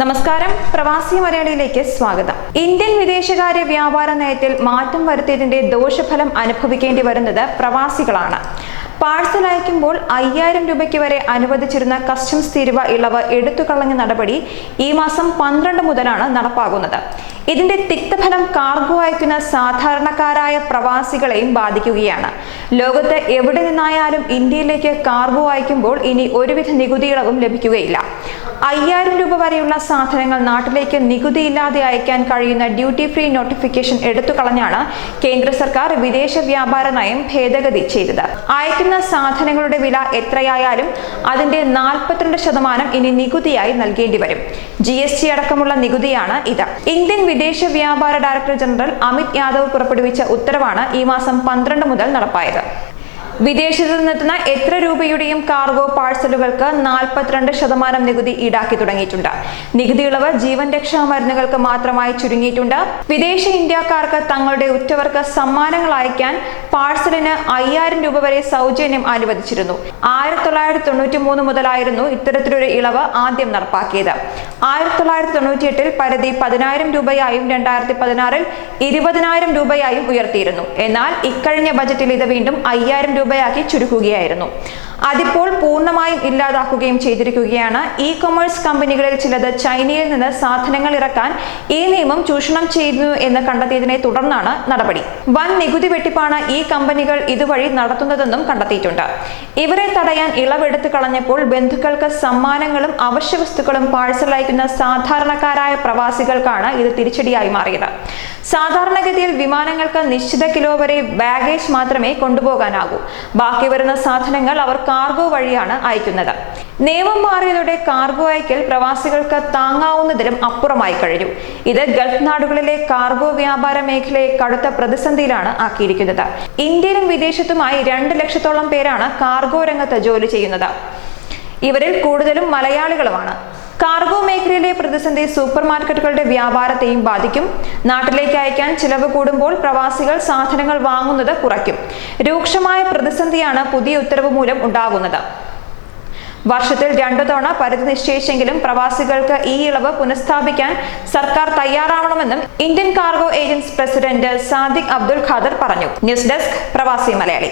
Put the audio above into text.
നമസ്കാരം. പ്രവാസി മലയാളിയിലേക്ക് സ്വാഗതം. ഇന്ത്യൻ വിദേശകാര്യ വ്യാപാര നയത്തിൽ മാറ്റം വരുത്തിയതിന്റെ ദോഷഫലം അനുഭവിക്കേണ്ടി വരുന്നത് പ്രവാസികളാണ്. പാഴ്സൽ അയക്കുമ്പോൾ അയ്യായിരം രൂപയ്ക്ക് വരെ അനുവദിച്ചിരുന്ന കസ്റ്റംസ് തീരുവ ഇളവ് എടുത്തുകളഞ്ഞ നടപടി ഈ മാസം പന്ത്രണ്ട് മുതലാണ് നടപ്പാകുന്നത്. ഇതിന്റെ തിക്തഫലം കാർഗോ അയക്കുന്ന സാധാരണക്കാരായ പ്രവാസികളെയും ബാധിക്കുകയാണ്. ലോകത്ത് എവിടെ നിന്നായാലും ഇന്ത്യയിലേക്ക് കാർഗോ അയക്കുമ്പോൾ ഇനി ഒരുവിധ നികുതി ഇളവും ലഭിക്കുകയില്ല. അയ്യായിരം രൂപ വരെയുള്ള സാധനങ്ങൾ നാട്ടിലേക്ക് നികുതിയില്ലാതെ അയക്കാൻ കഴിയുന്ന ഡ്യൂട്ടി ഫ്രീ നോട്ടിഫിക്കേഷൻ എടുത്തു കളഞ്ഞാണ് കേന്ദ്ര സർക്കാർ വിദേശ വ്യാപാര നയം ഭേദഗതി ചെയ്തത്. അയക്കുന്ന സാധനങ്ങളുടെ വില എത്രയായാലും അതിന്റെ നാൽപ്പത്തിരണ്ട് ശതമാനം ഇനി നികുതിയായി നൽകേണ്ടി വരും. ജി എസ് ടി അടക്കമുള്ള നികുതിയാണ് ഇത്. ഇന്ത്യൻ വിദേശ വ്യാപാര ഡയറക്ടർ ജനറൽ അമിത് യാദവ് പുറപ്പെടുവിച്ച ഉത്തരവാണ് ഈ മാസം പന്ത്രണ്ട് മുതൽ നടപ്പായത്. വിദേശത്ത് നിന്നെത്തുന്ന എത്ര രൂപയുടെയും കാർഗോ പാഴ്സലുകൾക്ക് നാൽപ്പത്തിരണ്ട് ശതമാനം നികുതി ഈടാക്കി തുടങ്ങിയിട്ടുണ്ട്. നികുതി ഇളവ് ജീവൻ രക്ഷാ മരുന്നുകൾക്ക് മാത്രമായി ചുരുങ്ങിയിട്ടുണ്ട്. വിദേശ ഇന്ത്യക്കാർക്ക് തങ്ങളുടെ ഉറ്റവർക്ക് സമ്മാനങ്ങൾ അയക്കാൻ പാഴ്സലിന് അയ്യായിരം രൂപ വരെ സൗജന്യം അനുവദിച്ചിരുന്നു. ആയിരത്തി തൊള്ളായിരത്തി തൊണ്ണൂറ്റി മൂന്ന് മുതലായിരുന്നു ഇത്തരത്തിലൊരു ഇളവ് ആദ്യം നടപ്പാക്കിയത്. ആയിരത്തി തൊള്ളായിരത്തി തൊണ്ണൂറ്റി എട്ടിൽ പരിധി പതിനായിരം രൂപയായും രണ്ടായിരത്തി പതിനാറിൽ ഇരുപതിനായിരം രൂപയായും ഉയർത്തിയിരുന്നു. എന്നാൽ ഇക്കഴിഞ്ഞ ബജറ്റിൽ ഇത് വീണ്ടും അയ്യായിരം രൂപയാക്കി ചുരുക്കുകയായിരുന്നു. അതിപ്പോൾ പൂർണമായും ഇല്ലാതാക്കുകയും ചെയ്തിരിക്കുകയാണ്. ഇ കൊമേഴ്സ് കമ്പനികളിൽ ചിലത് ചൈനയിൽ നിന്ന് സാധനങ്ങൾ ഇറക്കാൻ ഈ നിയമം ചൂഷണം ചെയ്യുന്നു എന്ന് കണ്ടെത്തിയതിനെ തുടർന്നാണ് നടപടി. വൻ നികുതി വെട്ടിപ്പാണ് ഈ കമ്പനികൾ ഇതുവഴി നടത്തുന്നതെന്നും കണ്ടെത്തിയിട്ടുണ്ട്. ഇവരെ തടയാൻ ഇളവെടുത്തു കളഞ്ഞപ്പോൾ ബന്ധുക്കൾക്ക് സമ്മാനങ്ങളും അവശ്യ വസ്തുക്കളും പാഴ്സൽ അയക്കുന്ന സാധാരണക്കാരായ പ്രവാസികൾക്കാണ് ഇത് തിരിച്ചടിയായി മാറിയത്. സാധാരണഗതിയിൽ വിമാനങ്ങൾക്ക് നിശ്ചിത കിലോ വരെ ബാഗേജ് മാത്രമേ കൊണ്ടുപോകാനാകൂ. ബാക്കി വരുന്ന സാധനങ്ങൾ അവർ കാർഗോ വഴിയാണ് അയക്കുന്നത്. നിയമം മാറിയതോടെ കാർഗോ അയക്കൽ പ്രവാസികൾക്ക് താങ്ങാവുന്നതിലും അപ്പുറമായി കഴിഞ്ഞു. ഇത് ഗൾഫ് നാടുകളിലെ കാർഗോ വ്യാപാര മേഖലയെ കടുത്ത പ്രതിസന്ധിയിലാണ് ആക്കിയിരിക്കുന്നത്. ഇന്ത്യയിലും വിദേശത്തുമായി രണ്ട് ലക്ഷത്തോളം പേരാണ് കാർഗോ രംഗത്ത് ജോലി ചെയ്യുന്നത്. ഇവരിൽ കൂടുതലും മലയാളികളുമാണ്. കാർഗോ മേഖലയിലെ പ്രതിസന്ധി സൂപ്പർ മാർക്കറ്റുകളുടെ വ്യാപാരത്തെയും ബാധിക്കും. നാട്ടിലേക്ക് അയക്കാൻ ചിലവ് കൂടുമ്പോൾ പ്രവാസികൾ സാധനങ്ങൾ വാങ്ങുന്നത് കുറയ്ക്കും. രൂക്ഷമായ പ്രതിസന്ധിയാണ് പുതിയ ഉത്തരവ് മൂലം ഉണ്ടാകുന്നത്. വർഷത്തിൽ രണ്ടു തവണ പരിധി നിശ്ചയിച്ചെങ്കിലും പ്രവാസികൾക്ക് ഈ ഇളവ് പുനഃസ്ഥാപിക്കാൻ സർക്കാർ തയ്യാറാവണമെന്നും Indian cargo agents president Sadiq Abdul Khader പറഞ്ഞു. ന്യൂസ് ഡെസ്ക് പ്രവാസി മലയാളി.